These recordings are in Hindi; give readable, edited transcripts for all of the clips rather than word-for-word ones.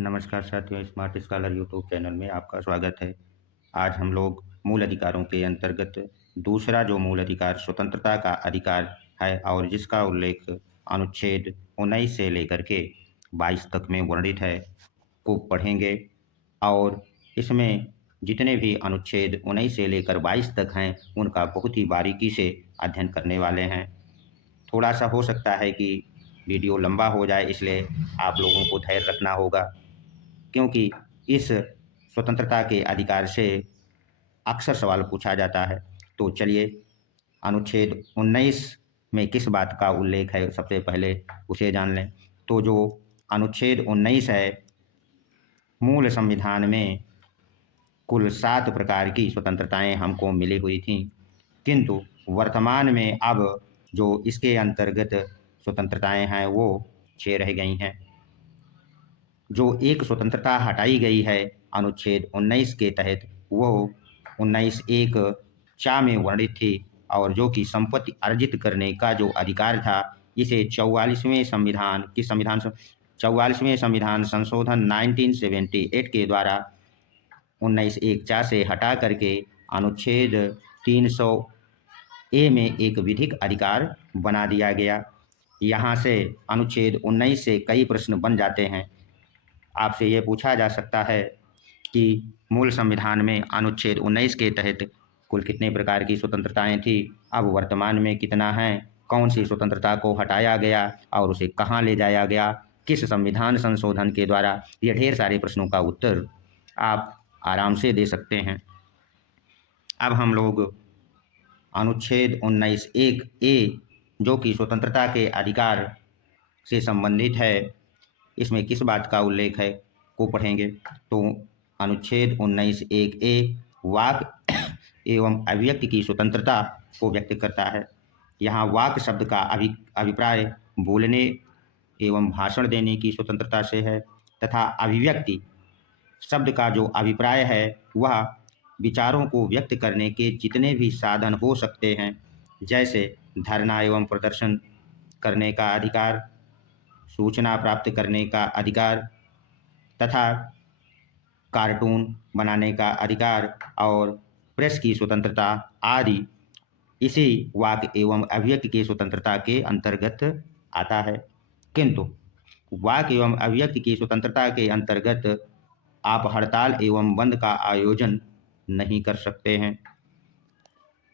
नमस्कार साथियों, स्मार्ट स्कॉलर यूट्यूब चैनल में आपका स्वागत है। आज हम लोग मूल अधिकारों के अंतर्गत दूसरा जो मूल अधिकार स्वतंत्रता का अधिकार है और जिसका उल्लेख अनुच्छेद 19 से लेकर के 22 तक में वर्णित है, को पढ़ेंगे। और इसमें जितने भी अनुच्छेद 19 से लेकर 22 तक हैं, उनका बहुत ही बारीकी से अध्ययन करने वाले हैं। थोड़ा सा हो सकता है कि वीडियो लंबा हो जाए, इसलिए आप लोगों को धैर्य रखना होगा, क्योंकि इस स्वतंत्रता के अधिकार से अक्सर सवाल पूछा जाता है। तो चलिए, अनुच्छेद 19 में किस बात का उल्लेख है, सबसे पहले उसे जान लें। तो जो अनुच्छेद 19 है, मूल संविधान में कुल 7 प्रकार की स्वतंत्रताएं हमको मिली हुई थीं, किंतु वर्तमान में अब जो इसके अंतर्गत स्वतंत्रताएं हैं, वो 6 रह गई हैं। जो एक स्वतंत्रता हटाई गई है अनुच्छेद 19 के तहत, वो 19 एक चा में वर्णित थी, और जो कि संपत्ति अर्जित करने का जो अधिकार था, इसे 44वें संविधान संशोधन 1978 के द्वारा 19 एक चा से हटा करके अनुच्छेद 300 ए में एक विधिक अधिकार बना दिया गया। यहाँ से अनुच्छेद 19 से कई प्रश्न बन जाते हैं। आपसे ये पूछा जा सकता है कि मूल संविधान में अनुच्छेद 19 के तहत कुल कितने प्रकार की स्वतंत्रताएं थी, अब वर्तमान में कितना है, कौन सी स्वतंत्रता को हटाया गया और उसे कहाँ ले जाया गया, किस संविधान संशोधन के द्वारा। ये ढेर सारे प्रश्नों का उत्तर आप आराम से दे सकते हैं। अब हम लोग अनुच्छेद 19 एक ए, जो कि स्वतंत्रता के अधिकार से संबंधित है, इसमें किस बात का उल्लेख है, को पढ़ेंगे। तो अनुच्छेद 19 एक ए वाक एवं अभिव्यक्ति की स्वतंत्रता को व्यक्त करता है। यहाँ वाक शब्द का अभिप्राय बोलने एवं भाषण देने की स्वतंत्रता से है, तथा अभिव्यक्ति शब्द का जो अभिप्राय है, वह विचारों को व्यक्त करने के जितने भी साधन हो सकते हैं, जैसे धरना एवं प्रदर्शन करने का अधिकार, सूचना प्राप्त करने का अधिकार, तथा कार्टून बनाने का अधिकार और प्रेस की स्वतंत्रता आदि इसी वाक एवं अभिव्यक्ति की स्वतंत्रता के अंतर्गत आता है। किंतु वाक एवं अभिव्यक्ति की स्वतंत्रता के अंतर्गत आप हड़ताल एवं बंद का आयोजन नहीं कर सकते हैं।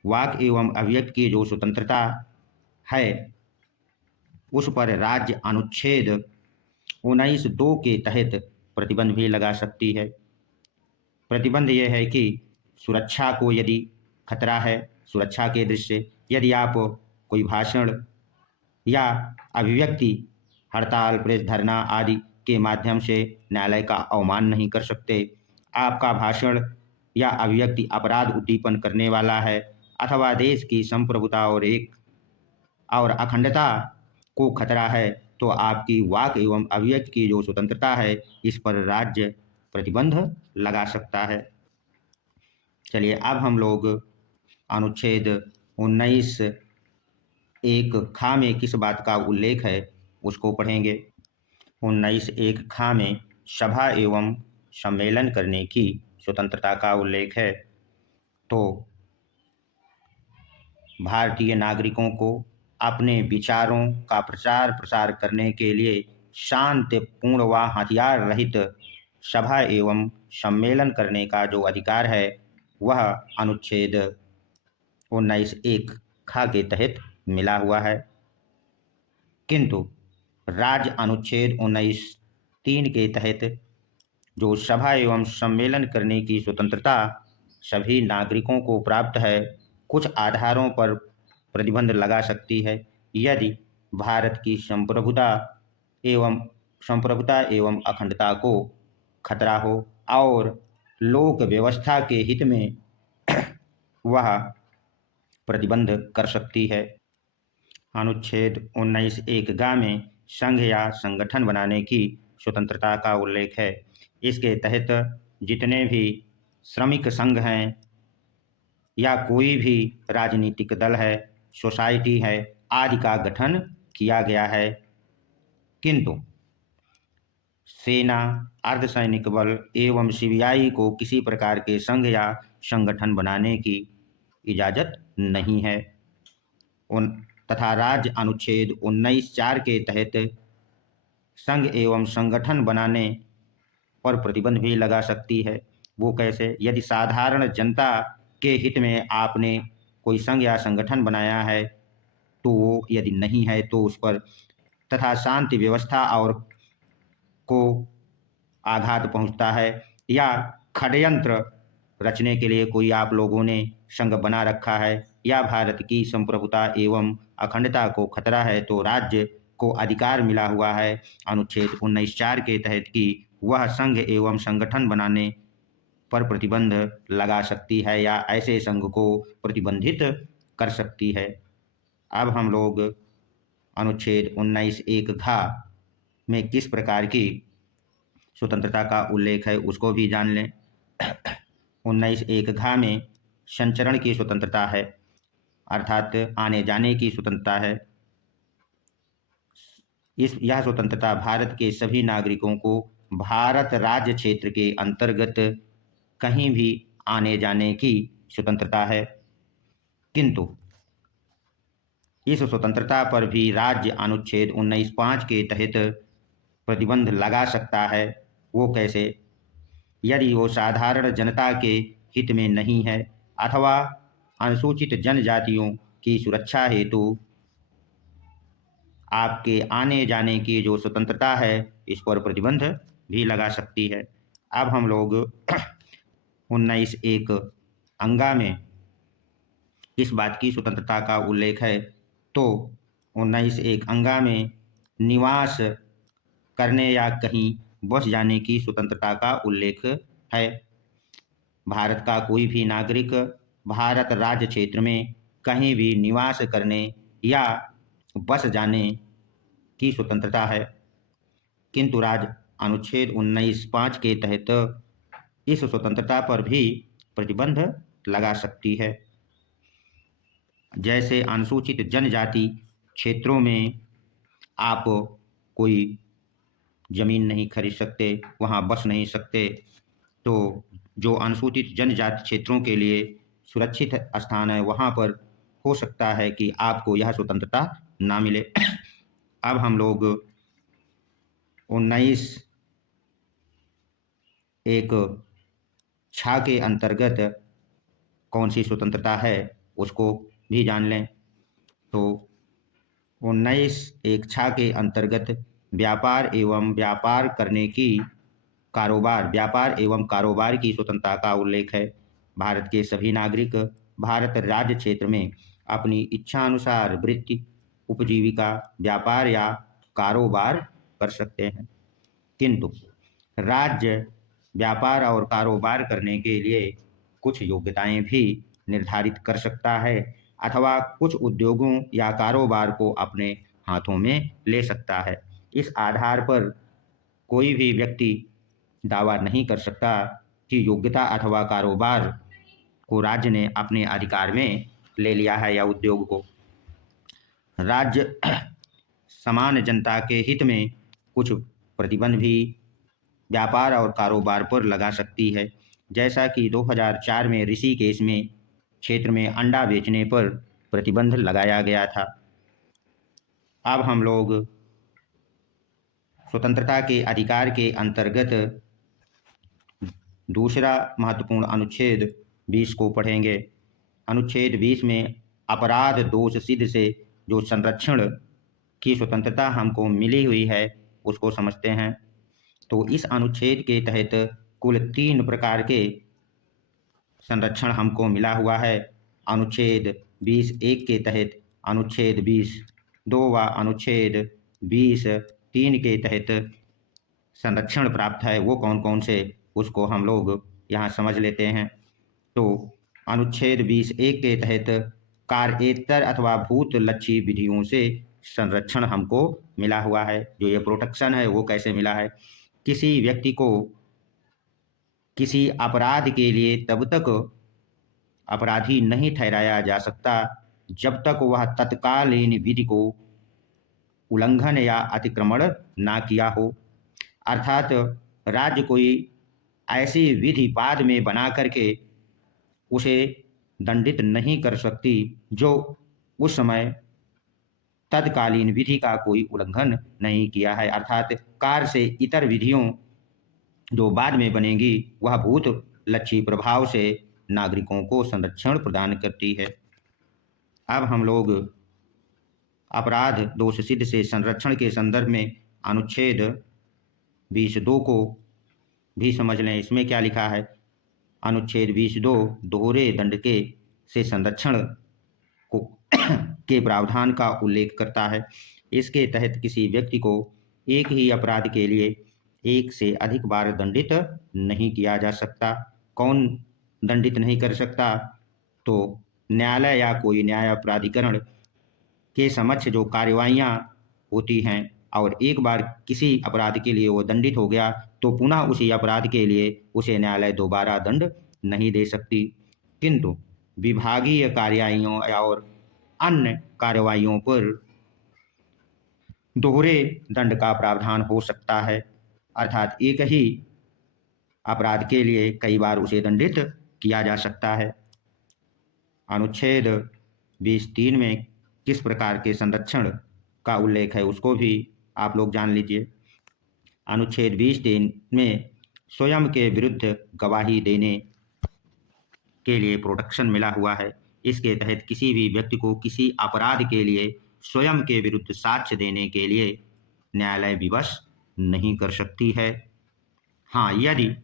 वाक एवं अभिव्यक्ति की जो स्वतंत्रता है, उस पर राज्य अनुच्छेद 19(2) के तहत प्रतिबंध भी लगा सकती है। प्रतिबंध यह है कि सुरक्षा को यदि खतरा है, सुरक्षा के दृष्टि से यदि आप कोई भाषण या अभिव्यक्ति हड़ताल, प्रेस, धरना आदि के माध्यम से न्यायालय का अवमान नहीं कर सकते। आपका भाषण या अभिव्यक्ति अपराध उद्दीपन करने वाला है, अथवा देश की संप्रभुता और अखंडता को खतरा है, तो आपकी वाक एवं अभिव्यक्ति की जो स्वतंत्रता है, इस पर राज्य प्रतिबंध लगा सकता है। चलिए, अब हम लोग अनुच्छेद 19 एक खा में किस बात का उल्लेख है, उसको पढ़ेंगे। 19 एक खा में सभा एवं सम्मेलन करने की स्वतंत्रता का उल्लेख है। तो भारतीय नागरिकों को अपने विचारों का प्रचार प्रसार करने के लिए शांतिपूर्ण व हथियार रहित सभा एवं सम्मेलन करने का जो अधिकार है, वह अनुच्छेद 19 एक खा के तहत मिला हुआ है। किंतु राज्य अनुच्छेद 19 3 के तहत जो सभा एवं सम्मेलन करने की स्वतंत्रता सभी नागरिकों को प्राप्त है, कुछ आधारों पर प्रतिबंध लगा सकती है। यदि भारत की संप्रभुता एवं अखंडता को खतरा हो और लोक व्यवस्था के हित में वह प्रतिबंध कर सकती है। अनुच्छेद 19 एक गा में संघ या संगठन बनाने की स्वतंत्रता का उल्लेख है। इसके तहत जितने भी श्रमिक संघ हैं या कोई भी राजनीतिक दल है, सोसाइटी है आदि का गठन किया गया है। किंतु सेना, अर्धसैनिक बल एवं सीबीआई को किसी प्रकार के संघ या संगठन बनाने की इजाजत नहीं है। उन तथा राज्य अनुच्छेद 19(4) के तहत संघ एवं संगठन बनाने पर प्रतिबंध भी लगा सकती है। वो कैसे? यदि साधारण जनता के हित में आपने कोई संघ या संगठन बनाया है, तो वो यदि नहीं है तो उस पर तथा शांति व्यवस्था और को आघात पहुंचता है, या षड्यंत्र रचने के लिए कोई आप लोगों ने संघ बना रखा है, या भारत की संप्रभुता एवं अखंडता को खतरा है, तो राज्य को अधिकार मिला हुआ है अनुच्छेद 19(4) के तहत कि वह संघ एवं संगठन बनाने पर प्रतिबंध लगा सकती है या ऐसे संघ को प्रतिबंधित कर सकती है। अब हम लोग अनुच्छेद 19(1) घ में किस प्रकार की स्वतंत्रता का उल्लेख है उसको भी जान लें। 19(1) घ में संचरण की स्वतंत्रता है, अर्थात आने जाने की स्वतंत्रता है। यह स्वतंत्रता भारत के सभी नागरिकों को भारत राज्य क्षेत्र के अंतर्गत कहीं भी आने जाने की स्वतंत्रता है, किंतु इस स्वतंत्रता पर भी राज्य अनुच्छेद 19(5) के तहत प्रतिबंध लगा सकता है। वो कैसे? यदि वो साधारण जनता के हित में नहीं है अथवा अनुसूचित जनजातियों की सुरक्षा हेतु आपके आने जाने की जो स्वतंत्रता है, इस पर प्रतिबंध भी लगा सकती है। अब हम लोग 19(1) अंगा में किस बात की स्वतंत्रता का उल्लेख है, तो 19(1) अंगा में निवास करने या कहीं बस जाने की स्वतंत्रता का उल्लेख है। भारत का कोई भी नागरिक भारत राज्य क्षेत्र में कहीं भी निवास करने या बस जाने की स्वतंत्रता है, किंतु राज्य अनुच्छेद 19(5) के तहत इस स्वतंत्रता पर भी प्रतिबंध लगा सकती है। जैसे अनुसूचित जनजाति क्षेत्रों में आप कोई जमीन नहीं खरीद सकते, वहाँ बस नहीं सकते, तो जो अनुसूचित जनजाति क्षेत्रों के लिए सुरक्षित स्थान है वहाँ पर हो सकता है कि आपको यह स्वतंत्रता ना मिले। अब हम लोग 19(1) छा के अंतर्गत कौन सी स्वतंत्रता है उसको भी जान लें। तो 19(1) छा के अंतर्गत व्यापार एवं कारोबार की स्वतंत्रता का उल्लेख है। भारत के सभी नागरिक भारत राज्य क्षेत्र में अपनी इच्छानुसार वृत्ति, उपजीविका, व्यापार या कारोबार कर सकते हैं, किंतु राज्य व्यापार और कारोबार करने के लिए कुछ योग्यताएं भी निर्धारित कर सकता है अथवा कुछ उद्योगों या कारोबार को अपने हाथों में ले सकता है। इस आधार पर कोई भी व्यक्ति दावा नहीं कर सकता कि योग्यता अथवा कारोबार को राज्य ने अपने अधिकार में ले लिया है या उद्योग को। राज्य समान जनता के हित में कुछ प्रतिबंध भी व्यापार और कारोबार पर लगा सकती है, जैसा कि 2004 में ऋषिकेश में क्षेत्र में अंडा बेचने पर प्रतिबंध लगाया गया था। अब हम लोग स्वतंत्रता के अधिकार के अंतर्गत दूसरा महत्वपूर्ण अनुच्छेद 20 को पढ़ेंगे। अनुच्छेद 20 में अपराध दोष सिद्ध से जो संरक्षण की स्वतंत्रता हमको मिली हुई है उसको समझते हैं। तो इस अनुच्छेद के तहत कुल 3 प्रकार के संरक्षण हमको मिला हुआ है। अनुच्छेद 20(1) के तहत, अनुच्छेद 20(2) व अनुच्छेद 20(3) के तहत संरक्षण प्राप्त है। वो कौन कौन से, उसको हम लोग यहाँ समझ लेते हैं। तो अनुच्छेद 20(1) के तहत कार्येतर अथवा भूत लक्ष्य विधियों से संरक्षण हमको मिला हुआ है। जो ये प्रोटेक्शन है वो कैसे मिला है? किसी व्यक्ति को किसी अपराध के लिए तब तक अपराधी नहीं ठहराया जा सकता जब तक वह तत्कालीन विधि को उल्लंघन या अतिक्रमण ना किया हो। अर्थात राज्य कोई ऐसी विधि बाद में बना करके उसे दंडित नहीं कर सकती जो उस समय तत्कालीन विधि का कोई उल्लंघन नहीं किया है। अर्थात कार से इतर विधियों जो बाद में बनेगी वह भूत लक्षी प्रभाव से नागरिकों को संरक्षण प्रदान करती है। अब हम लोग अपराध दोष सिद्ध से संरक्षण के संदर्भ में अनुच्छेद 22 को भी समझ लें। इसमें क्या लिखा है? अनुच्छेद 22 दोहरे दंड के से संरक्षण को के प्रावधान का उल्लेख करता है। इसके तहत किसी व्यक्ति को एक ही अपराध के लिए एक से अधिक बार दंडित नहीं किया जा सकता। कौन दंडित नहीं कर सकता? तो न्यायालय या कोई न्याय प्राधिकरण के समक्ष जो कार्यवाहियां होती हैं और एक बार किसी अपराध के लिए वो दंडित हो गया तो पुनः उसी अपराध के लिए उसे न्यायालय दोबारा दंड नहीं दे सकती। किंतु विभागीय कार्यवाहियों और अन्य कार्यवाहियों पर दोहरे दंड का प्रावधान हो सकता है। अर्थात एक ही अपराध के लिए कई बार उसे दंडित किया जा सकता है। अनुच्छेद 20(3) में किस प्रकार के संरक्षण का उल्लेख है उसको भी आप लोग जान लीजिए। अनुच्छेद 20(3) में स्वयं के विरुद्ध गवाही देने के लिए प्रोटेक्शन मिला हुआ है। इसके तहत किसी भी व्यक्ति को किसी अपराध के लिए स्वयं के विरुद्ध साक्ष्य देने के लिए न्यायालय विवश नहीं कर सकती है। हाँ, यदि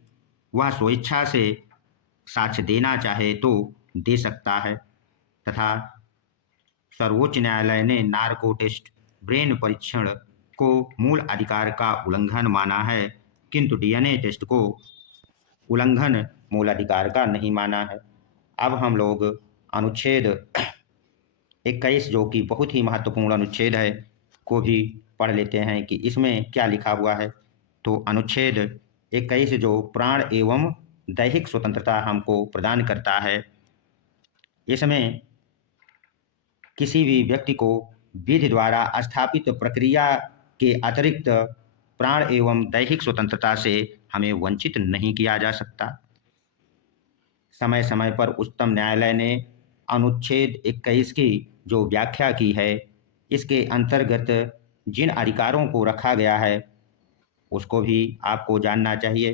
वह स्वेच्छा से साक्ष्य देना चाहे तो दे सकता है। तथा सर्वोच्च न्यायालय ने नार्को टेस्ट ब्रेन परीक्षण को मूल अधिकार का उल्लंघन माना है, किंतु डीएनए टेस्ट को उल्लंघन मूल अधिकार का नहीं माना है। अब हम लोग अनुच्छेद 21 जो कि बहुत ही महत्वपूर्ण अनुच्छेद है को भी पढ़ लेते हैं कि इसमें क्या लिखा हुआ है। तो अनुच्छेद 21 जो प्राण एवं दैहिक स्वतंत्रता हमको प्रदान करता है, इसमें किसी भी व्यक्ति को विधि द्वारा स्थापित प्रक्रिया के अतिरिक्त प्राण एवं दैहिक स्वतंत्रता से हमें वंचित नहीं किया जा सकता। समय समय पर उच्चतम न्यायालय ने अनुच्छेद 21 की जो व्याख्या की है, इसके अंतर्गत जिन अधिकारों को रखा गया है उसको भी आपको जानना चाहिए।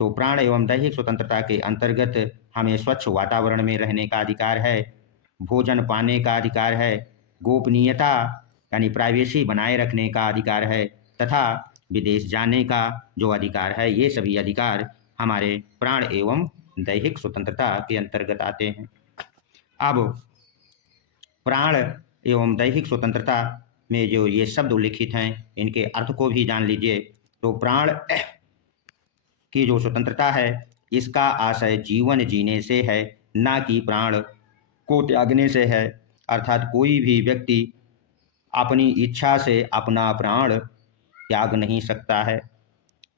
तो प्राण एवं दैहिक स्वतंत्रता के अंतर्गत हमें स्वच्छ वातावरण में रहने का अधिकार है, भोजन पाने का अधिकार है, गोपनीयता यानी प्राइवेसी बनाए रखने का अधिकार है तथा विदेश जाने का जो अधिकार है, ये सभी अधिकार हमारे प्राण एवं दैहिक स्वतंत्रता के अंतर्गत आते हैं। अब प्राण एवं दैहिक स्वतंत्रता में जो ये शब्द उल्लिखित हैं इनके अर्थ को भी जान लीजिए। तो प्राण की जो स्वतंत्रता है इसका आशय जीवन जीने से है, ना कि प्राण को त्यागने से है। अर्थात कोई भी व्यक्ति अपनी इच्छा से अपना प्राण त्याग नहीं सकता है।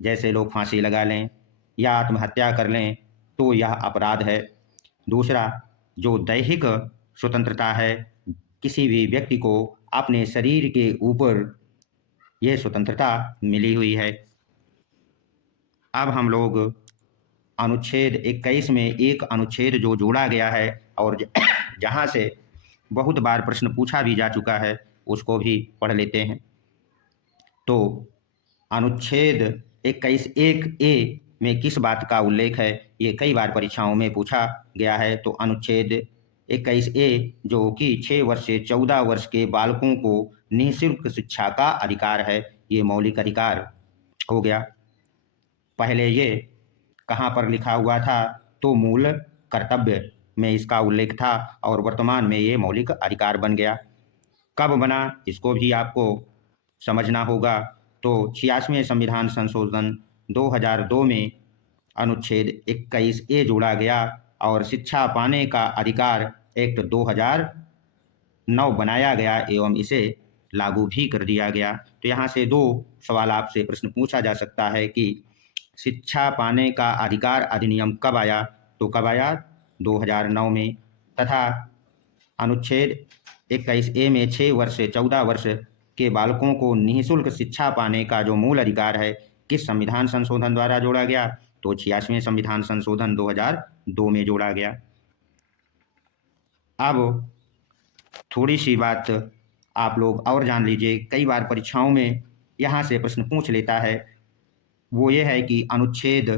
जैसे लोग फांसी लगा लें या आत्महत्या कर लें तो यह अपराध है। दूसरा, जो दैहिक स्वतंत्रता है, किसी भी व्यक्ति को अपने शरीर के ऊपर यह स्वतंत्रता मिली हुई है। अब हम लोग अनुच्छेद 21 में एक अनुच्छेद जो जोड़ा गया है और जहाँ से बहुत बार प्रश्न पूछा भी जा चुका है उसको भी पढ़ लेते हैं। तो अनुच्छेद 21(1)(a) में किस बात का उल्लेख है, ये कई बार परीक्षाओं में पूछा गया है। तो अनुच्छेद 21(a) जो कि 6 वर्ष से 14 वर्ष के बालकों को निःशुल्क शिक्षा का अधिकार है, ये मौलिक अधिकार हो गया। पहले ये कहाँ पर लिखा हुआ था? तो मूल कर्तव्य में इसका उल्लेख था और वर्तमान में ये मौलिक अधिकार बन गया। कब बना इसको भी आपको समझना होगा। तो 86वें संविधान संशोधन 2002 में अनुच्छेद 21(a) जोड़ा गया और शिक्षा पाने का अधिकार एक्ट 2009 बनाया गया एवं इसे लागू भी कर दिया गया। तो यहाँ से दो सवाल आपसे प्रश्न पूछा जा सकता है कि शिक्षा पाने का अधिकार अधिनियम कब आया? तो कब आया? 2009 में। तथा अनुच्छेद 21(a) में 6 वर्ष से 14 वर्ष के बालकों को निःशुल्क शिक्षा पाने का जो मूल अधिकार है किस संविधान संशोधन द्वारा जोड़ा गया? तो 86वें संविधान संशोधन 2002 में जोड़ा गया। अब थोड़ी सी बात आप लोग और जान लीजिए, कई बार परीक्षाओं में यहाँ से प्रश्न पूछ लेता है, वो ये है कि अनुच्छेद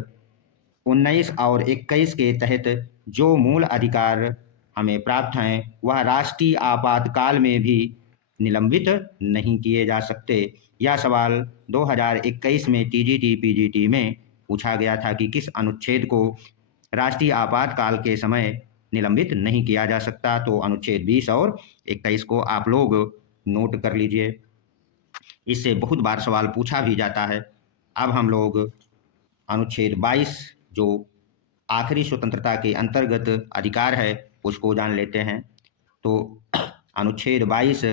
19 और 21 के तहत जो मूल अधिकार हमें प्राप्त हैं वह राष्ट्रीय आपातकाल में भी निलंबित नहीं किए जा सकते। यह सवाल 2021 में टीजीटी पीजीटी में पूछा गया था कि किस अनुच्छेद को राष्ट्रीय आपातकाल के समय निलंबित नहीं किया जा सकता। तो अनुच्छेद 20 और 21 को आप लोग नोट कर लीजिए, इससे बहुत बार सवाल पूछा भी जाता है। अब हम लोग अनुच्छेद 22 जो आखिरी स्वतंत्रता के अंतर्गत अधिकार है उसको जान लेते हैं। तो अनुच्छेद 22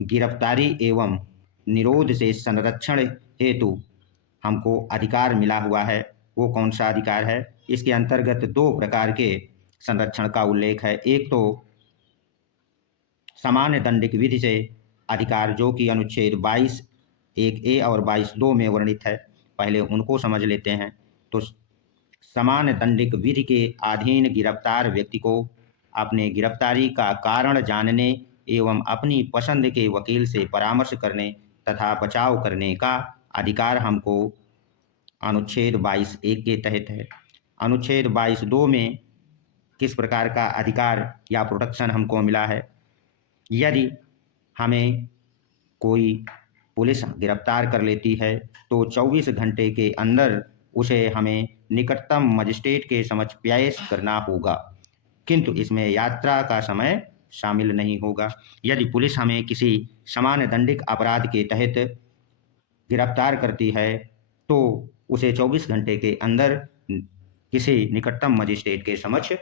गिरफ्तारी एवं निरोध से संरक्षण हेतु हमको अधिकार मिला हुआ है। वो कौन सा अधिकार है? इसके अंतर्गत दो प्रकार के संरक्षण का उल्लेख है। एक तो सामान्य दंडिक विधि से अधिकार जो कि अनुच्छेद 22 1A और 22(2) में वर्णित है। पहले उनको समझ लेते हैं। तो सामान्य दंडिक विधि के अधीन गिरफ्तार व्यक्ति को अपने गिरफ्तारी का कारण जानने एवं अपनी पसंद के वकील से परामर्श करने तथा बचाव करने का अधिकार हमको अनुच्छेद 22(1) के तहत है। अनुच्छेद 22(2) में किस प्रकार का अधिकार या प्रोटेक्शन हमको मिला है? यदि हमें कोई पुलिस गिरफ्तार कर लेती है तो 24 घंटे के अंदर उसे हमें निकटतम मजिस्ट्रेट के समक्ष पेश करना होगा, किंतु इसमें यात्रा का समय शामिल नहीं होगा। यदि पुलिस हमें किसी सामान्य दंडिक अपराध के तहत गिरफ्तार करती है तो उसे 24 घंटे के अंदर किसी निकटतम मजिस्ट्रेट के समक्ष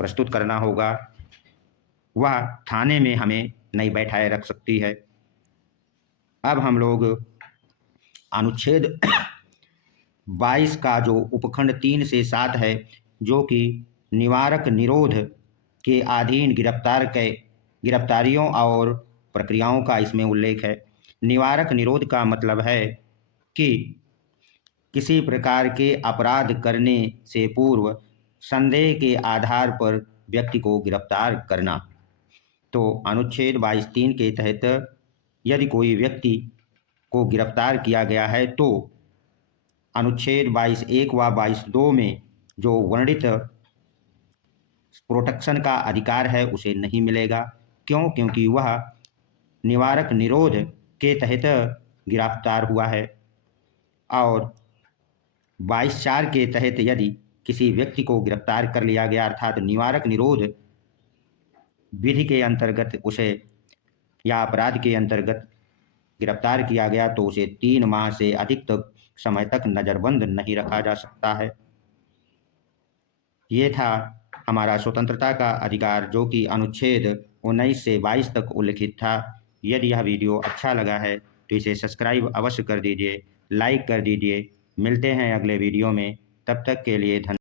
प्रस्तुत करना होगा। वह थाने में हमें नहीं बैठाए रख सकती है। अब हम लोग अनुच्छेद 22 का जो उपखंड 3 से 7 है जो कि निवारक निरोध के अधीन गिरफ्तारियों और प्रक्रियाओं का इसमें उल्लेख है। निवारक निरोध का मतलब है कि किसी प्रकार के अपराध करने से पूर्व संदेह के आधार पर व्यक्ति को गिरफ्तार करना। तो अनुच्छेद 22(3) के तहत यदि कोई व्यक्ति को गिरफ्तार किया गया है तो अनुच्छेद 22(1) व 22(2) में जो वर्णित प्रोटेक्शन का अधिकार है उसे नहीं मिलेगा। क्यों? क्योंकि वह निवारक निरोध के तहत गिरफ्तार हुआ है। और 22(4) के तहत यदि किसी व्यक्ति को गिरफ्तार कर लिया गया अर्थात निवारक निरोध विधि के अंतर्गत उसे या अपराध के अंतर्गत गिरफ्तार किया गया तो उसे 3 माह से अधिक तक समय तक नज़रबंद नहीं रखा जा सकता है। ये था हमारा स्वतंत्रता का अधिकार जो कि अनुच्छेद 19 से 22 तक उल्लिखित था। यदि यह वीडियो अच्छा लगा है तो इसे सब्सक्राइब अवश्य कर दीजिए, लाइक कर दीजिए। मिलते हैं अगले वीडियो में, तब तक के लिए धन्यवाद।